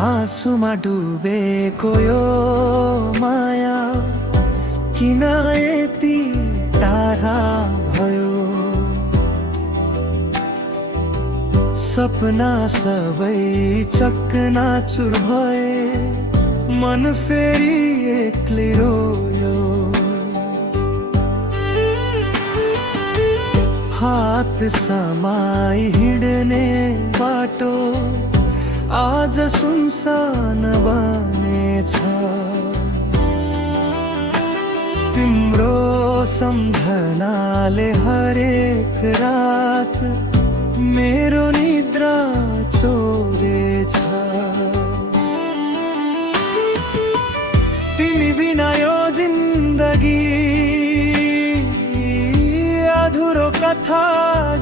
आँसुमा डुबेको यो माया किन यति टाढा भयो। सपना सबै चकनाचुर भए, मन फेरि एक्लै रोयो। हात समाई हिँड्ने बाटो आज सुनसान बनेछ। तिम्रो सम्झनाले हरेक रात मेरो निद्रा चोरेछ। तिमी बिना यो जिन्दगी अधुरो कथा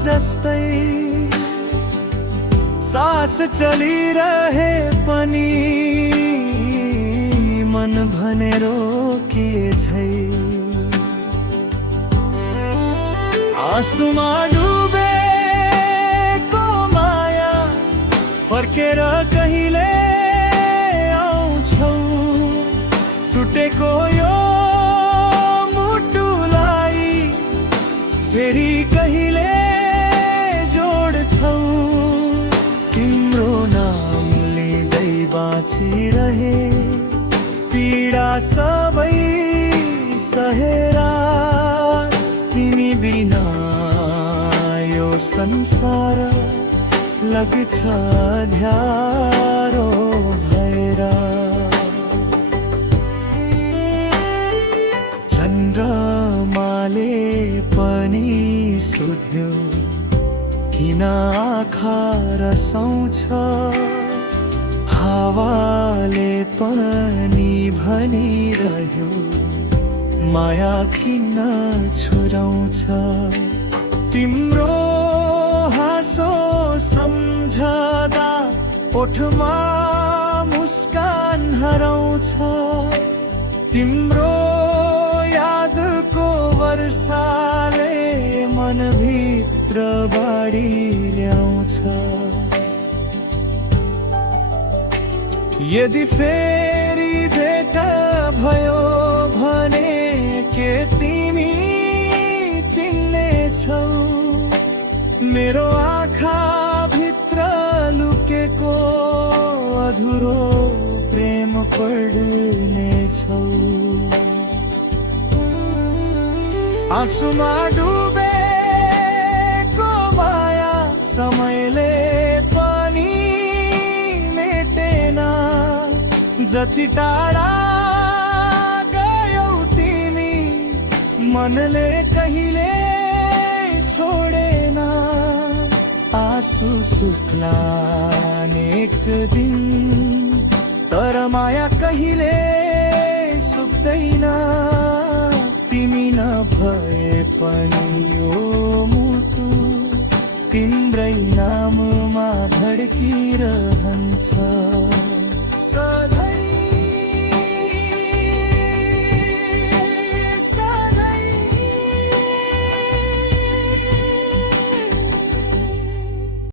जस्तै, सास चलिरहे पनि मन भने रोकिएछै। आँसुमा डुबेको माया फर्केर कहिले आउँछौ। टुटेको यो मुटुलाई फेरि कहिले जोड्छौ। तिम्रो नाम लिँदै बाँचिरहे, पीडा सबै सहेर। तिमी बिना यो संसार लाग्छ अँध्यारो भएर। चन्द्रमाले पनि सोध्यो किन आँखा रसाउँछ। हावाले पनि भनिरह्यो माया किन छुराउँछ। तिम्रो हाँसो सम्झदा ओठमा मुस्कान हराउँछ। तिम्रो यादको वर्षाले मनभित्र बाढी ल्याउँछ। यदि फेरि भेट भयो भने के तिमी चिन्नेछौ। मेरो आँखा भित्र लुकेको अधुरो प्रेम पढ्नेछौ। आँसुमा डुबेको माया समयले पनि मेटेन। जति टाढा गयौ तिमी मनले कहिले छोडेन। आँसु सुक्लान् एक दिन, तर माया कहिले सुक्दैन। तिमी नभए पनि यो मुटु तिम्रै नाममा धड्किरहन्छ।